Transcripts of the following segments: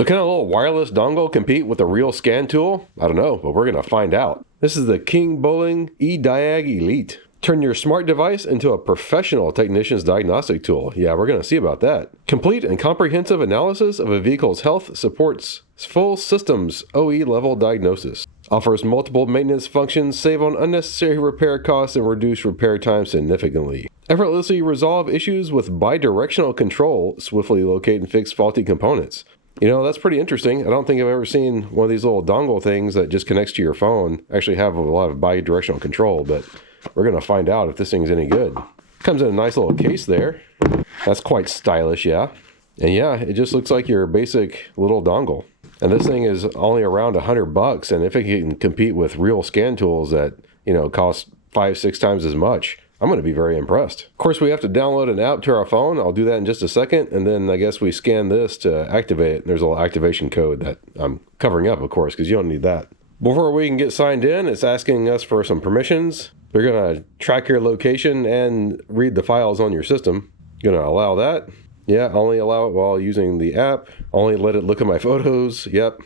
So can a little wireless dongle compete with a real scan tool? I don't know, but we're going to find out. This is the KINGBOLEN Ediag Elite. Turn your smart device into a professional technician's diagnostic tool. Yeah, we're going to see about that. Complete and comprehensive analysis of a vehicle's health, supports full systems OE level diagnosis. Offers multiple maintenance functions, save on unnecessary repair costs, and reduce repair time significantly. Effortlessly resolve issues with bidirectional control, swiftly locate and fix faulty components. You know, that's pretty interesting. I don't think I've ever seen one of these little dongle things that just connects to your phone actually have a lot of bidirectional control, but we're going to find out if this thing's any good. Comes in a nice little case there. That's quite stylish, yeah. And yeah, it just looks like your basic little dongle. And this thing is only around $100, and if it can compete with real scan tools that, you know, cost 5-6 times as much, I'm going to be very impressed. Of course, we have to download an app to our phone. I'll do that in just a second, and then I guess we scan this to activate it. There's a little activation code that I'm covering up, of course, because you don't need that. Before we can get signed in, it's asking us for some permissions. They're going to track your location and read the files on your system. Going to allow that. Yeah, only allow it while using the app. Only let it look at my photos. Yep.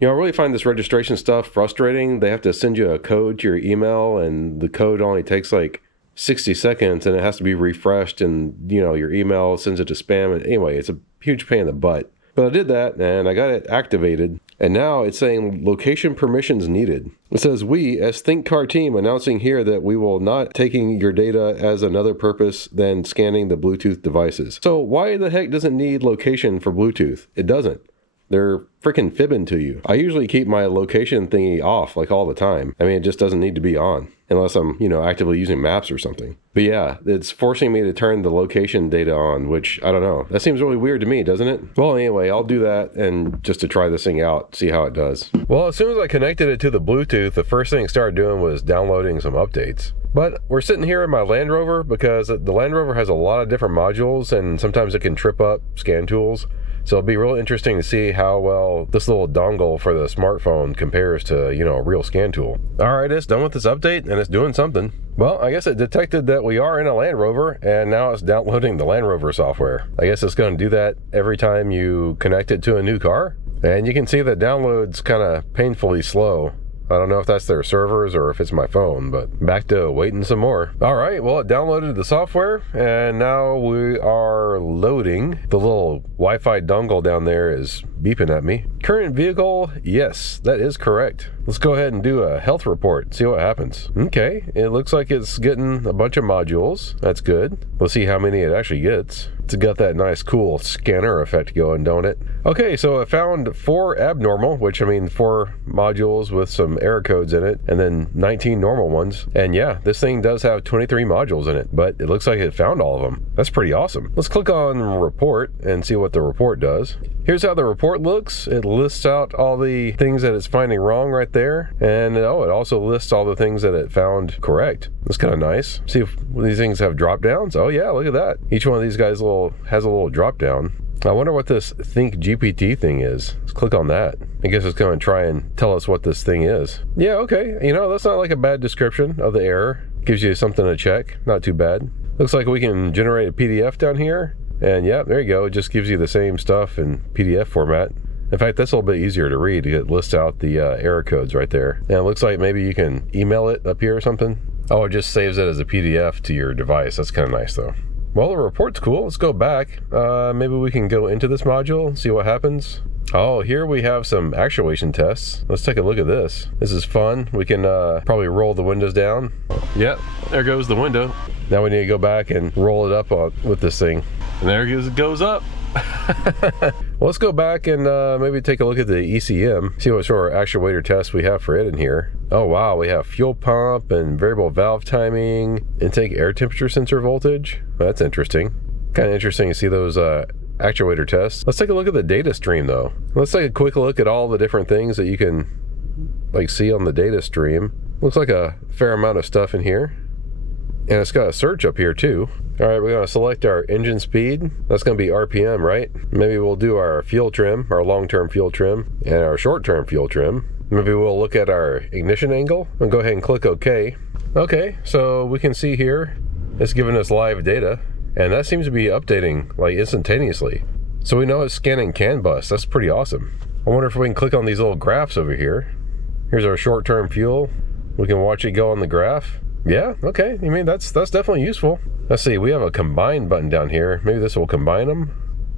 You know, I really find this registration stuff frustrating. They have to send you a code to your email, and the code only takes like 60 seconds, and it has to be refreshed, and, you know, your email sends it to spam. And anyway, it's a huge pain in the butt. But I did that, and I got it activated. And now it's saying location permissions needed. It says, we, as Think Car team, announcing here that we will not taking your data as another purpose than scanning the Bluetooth devices. So why the heck does it need location for Bluetooth? It doesn't. They're freaking fibbing to you. I usually keep my location thingy off like all the time. I mean, it just doesn't need to be on unless I'm, you know, actively using maps or something. But yeah, it's forcing me to turn the location data on, which I don't know. That seems really weird to me, doesn't it? Well, anyway, I'll do that and just to try this thing out, see how it does. Well, as soon as I connected it to the Bluetooth, the first thing it started doing was downloading some updates. But we're sitting here in my Land Rover because the Land Rover has a lot of different modules, and sometimes it can trip up scan tools. So it'll be real interesting to see how well this little dongle for the smartphone compares to, you know, a real scan tool. All right, it's done with this update, and it's doing something. Well, I guess it detected that we are in a Land Rover, and now it's downloading the Land Rover software. I guess it's going to do that every time you connect it to a new car. And you can see the download's kind of painfully slow. I don't know if that's their servers or if it's my phone, but back to waiting some more. All right, well, it downloaded the software, and now we are loading. The little Wi-Fi dongle down there is beeping at me. Current vehicle, yes, that is correct. Let's go ahead and do a health report, see what happens. Okay, it looks like it's getting a bunch of modules. That's good. Let's see how many it actually gets. It's got that nice cool scanner effect going, don't it? Okay, so it found 4 abnormal, which I mean 4 modules with some error codes in it, and then 19 normal ones. And yeah, this thing does have 23 modules in it, but it looks like it found all of them. That's pretty awesome. Let's click on report and see what the report does. Here's how the report looks. It lists out all the things that it's finding wrong right there. And oh, it also lists all the things that it found correct. That's kind of nice. See if these things have drop downs. Oh yeah, look at that. Each one of these guys has a little drop down. I wonder what this Think GPT thing is. Let's click on that. I guess it's going to try and tell us what this thing is. Yeah, okay. You know, that's not like a bad description of the error. Gives you something to check. Not too bad. Looks like we can generate a PDF down here. And yeah, there you go. It just gives you the same stuff in PDF format. In fact, that's a little bit easier to read. It lists out the error codes right there. And it looks like maybe you can email it up here or something. Oh, it just saves it as a PDF to your device. That's kind of nice though. Well, the report's cool. Let's go back. Maybe we can go into this module, see what happens. Oh, here we have some actuation tests. Let's take a look at this. This is fun. We can probably roll the windows down. Yep, there goes the window. Now we need to go back and roll it up with this thing. And there it goes up. Well, let's go back and maybe take a look at the ECM, see what sort of actuator tests we have for it in here. Oh wow, we have fuel pump and variable valve timing, intake air temperature sensor voltage. Well, that's interesting. Kind of interesting to see those actuator tests. Let's take a look at the data stream though. Let's take a quick look at all the different things that you can like see on the data stream. Looks like a fair amount of stuff in here. And it's got a search up here too. All right, we're gonna select our engine speed. That's gonna be RPM, right? Maybe we'll do our fuel trim, our long-term fuel trim, and our short-term fuel trim. Maybe we'll look at our ignition angle and go ahead and click OK. Okay, so we can see here, it's giving us live data, and that seems to be updating like instantaneously. So we know it's scanning CAN bus. That's pretty awesome. I wonder if we can click on these little graphs over here. Here's our short-term fuel. We can watch it go on the graph. Yeah, okay. I mean, that's definitely useful. Let's see, we have a combine button down here. Maybe this will combine them.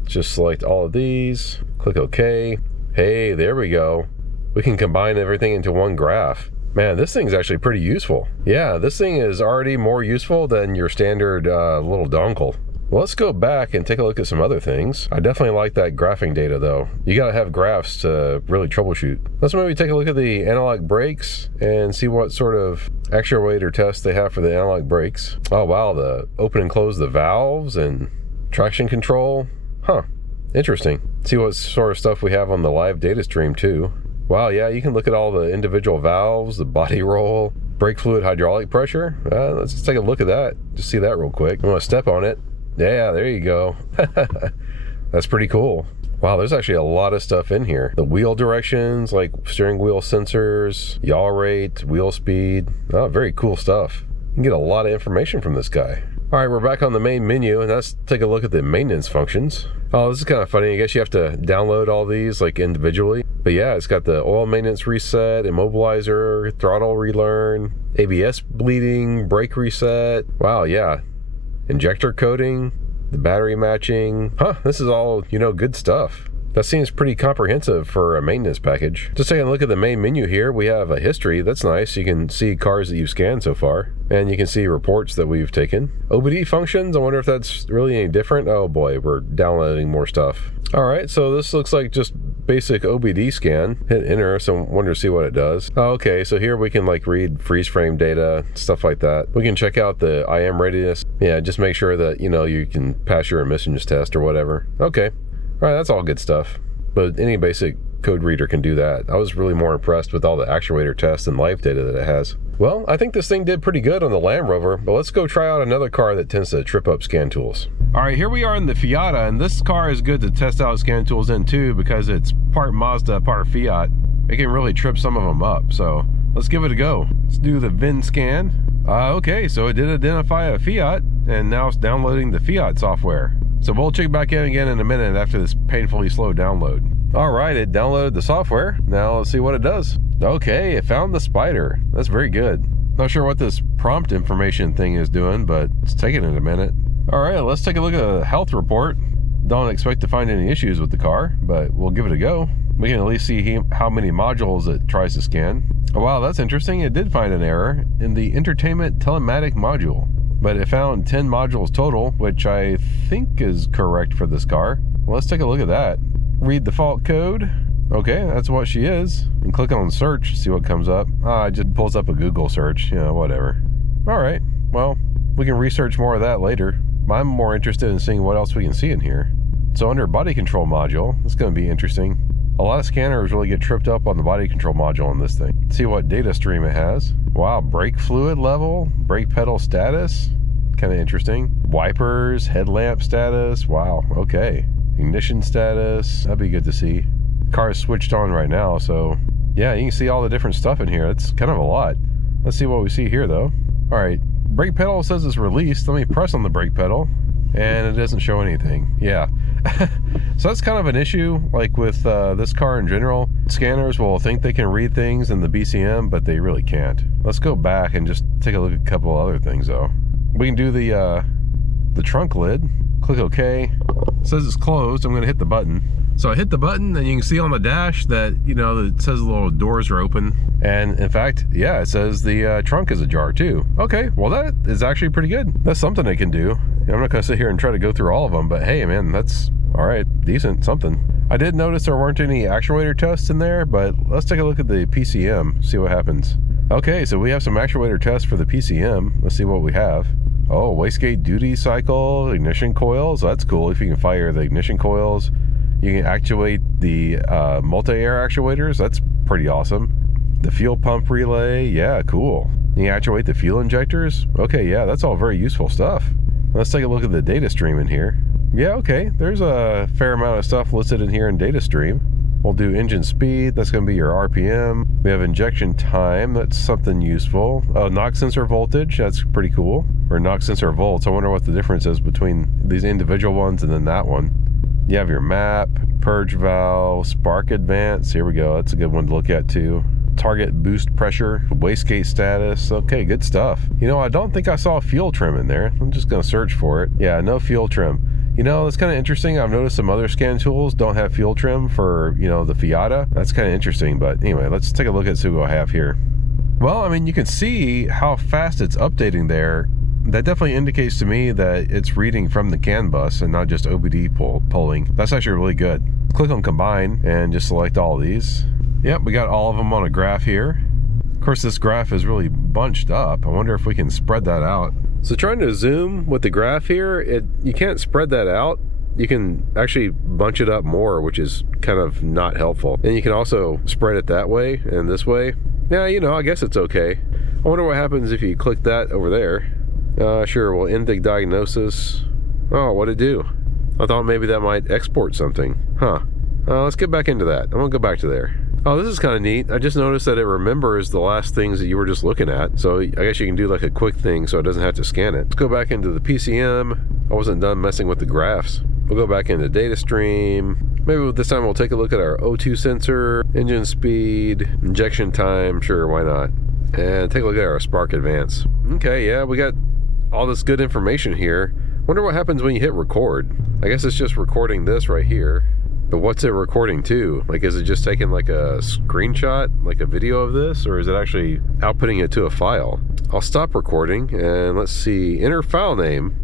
Just select all of these. Click OK. Hey, there we go. We can combine everything into one graph. Man, this thing's actually pretty useful. Yeah, this thing is already more useful than your standard little dongle. Well, let's go back and take a look at some other things. I definitely like that graphing data though. You gotta have graphs to really troubleshoot. Let's maybe take a look at the analog brakes and see what sort of actuator tests they have for the analog brakes. Oh wow, the open and close the valves and traction control. Huh, interesting. See what sort of stuff we have on the live data stream too. Wow, yeah, you can look at all the individual valves, the body roll, brake fluid hydraulic pressure. Let's just take a look at that. Just see that real quick. I'm gonna step on it. Yeah, there you go. That's pretty cool. Wow, there's actually a lot of stuff in here. The wheel directions, like steering wheel sensors, yaw rate, wheel speed. Oh, very cool stuff. You can get a lot of information from this guy. All right, we're back on the main menu, and let's take a look at the maintenance functions. Oh, this is kind of funny. I guess you have to download all these like individually. But yeah, it's got the oil maintenance reset, immobilizer, throttle relearn, ABS bleeding, brake reset. Wow, yeah. Injector coating, the battery matching. Huh, this is all, you know, good stuff. That seems pretty comprehensive for a maintenance package. Just taking a look at the main menu here, we have a history. That's nice. You can see cars that you've scanned so far. And you can see reports that we've taken. OBD functions, I wonder if that's really any different. Oh boy, we're downloading more stuff. All right, so this looks like just basic OBD scan. Hit enter, so I wonder to see what it does. Oh, okay, so here we can like read freeze frame data, stuff like that. We can check out the IM readiness. Yeah, just make sure that, you know, you can pass your emissions test or whatever. Okay. All right, that's all good stuff. But any basic code reader can do that. I was really more impressed with all the actuator tests and live data that it has. Well, I think this thing did pretty good on the Land Rover, but let's go try out another car that tends to trip up scan tools. All right, here we are in the Fiat, and this car is good to test out scan tools in too because it's part Mazda, part Fiat. It can really trip some of them up, so let's give it a go. Let's do the VIN scan. Okay, so it did identify a Fiat, and now it's downloading the Fiat software. So we'll check back in again in a minute after this painfully slow download. All right, it downloaded the software. Now let's see what it does. Okay, it found the spider. That's very good. Not sure what this prompt information thing is doing, but it's taking it a minute. All right, let's take a look at the health report. Don't expect to find any issues with the car, but we'll give it a go. We can at least see how many modules it tries to scan. Oh, wow, that's interesting. It did find an error in the entertainment telematic module, but it found 10 modules total, which I think is correct for this car. Well, let's take a look at that. Read the fault code. Okay, that's what she is. And click on search, see what comes up. It just pulls up a Google search, you know, whatever. All right, well, we can research more of that later. I'm more interested in seeing what else we can see in here. So under body control module, it's going to be interesting. A lot of scanners really get tripped up on the body control module on this thing. See what data stream it has. Wow, brake fluid level, brake pedal status, kind of interesting. Wipers, headlamp status, wow, okay. Ignition status, that'd be good to see. Car is switched on right now, so yeah, you can see all the different stuff in here. It's kind of a lot. Let's see what we see here though. All right, brake pedal says it's released. Let me press on the brake pedal and it doesn't show anything. Yeah. So that's kind of an issue, like with this car in general. Scanners will think they can read things in the BCM, but they really can't. Let's go back and just take a look at a couple other things though. We can do the trunk lid. Click OK. It says it's closed. I'm gonna hit the button. So I hit the button and you can see on the dash that, you know, it says the little doors are open. And in fact, yeah, it says the trunk is ajar too. Okay, well that is actually pretty good. That's something it can do. I'm not gonna sit here and try to go through all of them, but hey man, that's all right, decent, something. I did notice there weren't any actuator tests in there, but let's take a look at the PCM, see what happens. Okay, so we have some actuator tests for the PCM. Let's see what we have. Oh, wastegate duty cycle, ignition coils. That's cool. If you can fire the ignition coils, you can actuate the multi-air actuators. That's pretty awesome. The fuel pump relay, yeah, cool. You can actuate the fuel injectors. Okay, yeah, that's all very useful stuff. Let's take a look at the data stream in here. Yeah, okay, there's a fair amount of stuff listed in here in data stream. We'll do engine speed, that's going to be your RPM. We have injection time, that's something useful. Knock sensor voltage, that's pretty cool. Or knock sensor volts, I wonder what the difference is between these individual ones and then that one. You have your map, purge valve, spark advance. Here we go. That's a good one to look at too. Target boost pressure, wastegate status. Okay, good stuff. You know, I don't think I saw fuel trim in there. I'm just gonna search for it. Yeah, no fuel trim. You know, it's kind of interesting. I've noticed some other scan tools don't have fuel trim for, you know, the Fiat. That's kind of interesting. But anyway, let's take a look at see what I have here. Well, I mean, you can see how fast it's updating there. That definitely indicates to me that it's reading from the CAN bus and not just OBD polling. That's actually really good. Click on combine and just select all of these. Yep, we got all of them on a graph here. Of course, this graph is really bunched up. I wonder if we can spread that out. So trying to zoom with the graph here, you can't spread that out. You can actually bunch it up more, which is kind of not helpful. And you can also spread it that way and this way. Yeah, you know, I guess it's okay. I wonder what happens if you click that over there. Sure, we'll end the diagnosis. Oh, what'd it do? I thought maybe that might export something. Huh. Let's get back into that. I'm gonna go back to there. Oh, this is kind of neat. I just noticed that it remembers the last things that you were just looking at. So I guess you can do like a quick thing so it doesn't have to scan it. Let's go back into the PCM. I wasn't done messing with the graphs. We'll go back into data stream. Maybe this time we'll take a look at our O2 sensor, engine speed, injection time. Sure, why not? And take a look at our spark advance. Okay, yeah, we got all this good information here. Wonder what happens when you hit record. I guess it's just recording this right here. But what's it recording to? Like, is it just taking like a screenshot, like a video of this, or is it actually outputting it to a file? I'll stop recording and let's see, enter file name.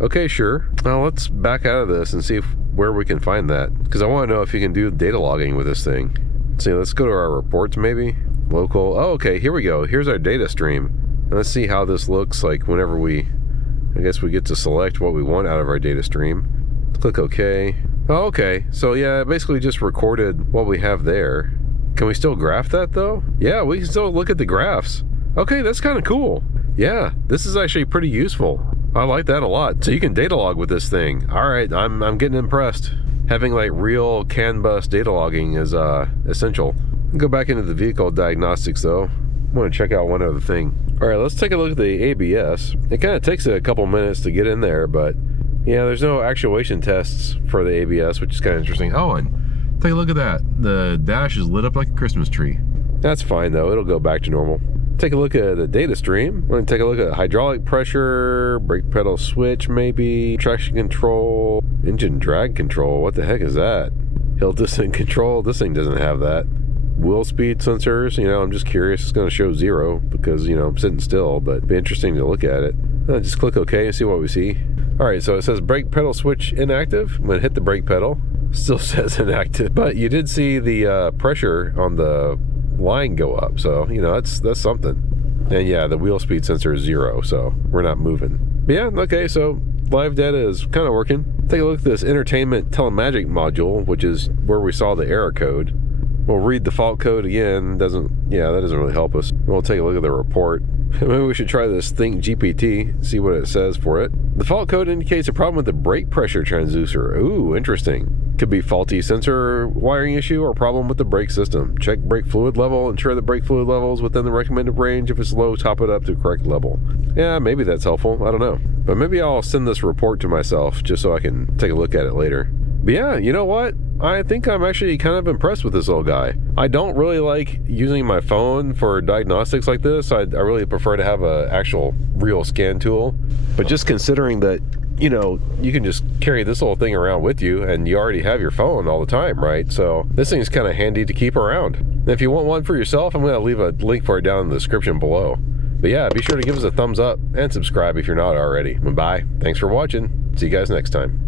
Okay, sure. Now let's back out of this and see where we can find that, because I want to know if you can do data logging with this thing. Let's see, let's go to our reports maybe. Local. Oh, okay, here we go. Here's our data stream. Let's see how this looks like whenever I guess we get to select what we want out of our data stream. Click OK. Oh, okay. So yeah, it basically just recorded what we have there. Can we still graph that though? Yeah, we can still look at the graphs. Okay, that's kind of cool. Yeah, this is actually pretty useful. I like that a lot. So you can data log with this thing. All right, I'm getting impressed. Having like real CAN bus data logging is essential. Go back into the vehicle diagnostics though. I want to check out one other thing. All right, let's take a look at the ABS. It kind of takes a couple minutes to get in there, but yeah, there's no actuation tests for the ABS, which is kind of interesting. Oh, and take a look at that. The dash is lit up like a Christmas tree. That's fine though, it'll go back to normal. Take a look at the data stream. We're gonna take a look at hydraulic pressure, brake pedal switch maybe, traction control, engine drag control. What the heck is that? Hill descent control, this thing doesn't have that. Wheel speed sensors, you know, I'm just curious. It's going to show 0 because, you know, I'm sitting still, but it'd be interesting to look at it. Just click OK and see what we see. All right, so it says brake pedal switch inactive. I'm going to hit the brake pedal. Still says inactive, but you did see the pressure on the line go up. So, you know, that's something. And yeah, the wheel speed sensor is 0, so we're not moving. But yeah, okay, so live data is kind of working. Take a look at this entertainment telemagic module, which is where we saw the error code. We'll read the fault code again. That doesn't really help us. We'll take a look at the report. Maybe we should try this Think GPT, see what it says for it. The fault code indicates a problem with the brake pressure transducer. Ooh, interesting. Could be faulty sensor wiring issue or problem with the brake system. Check brake fluid level, ensure the brake fluid level is within the recommended range. If it's low, top it up to correct level. Yeah, maybe that's helpful. I don't know. But maybe I'll send this report to myself just so I can take a look at it later. But yeah, you know what? I think I'm actually kind of impressed with this little guy. I don't really like using my phone for diagnostics like this. I really prefer to have an actual real scan tool. But just considering that, you know, you can just carry this little thing around with you and you already have your phone all the time, right? So this thing's kind of handy to keep around. And if you want one for yourself, I'm going to leave a link for it down in the description below. But yeah, be sure to give us a thumbs up and subscribe if you're not already. Bye. Thanks for watching. See you guys next time.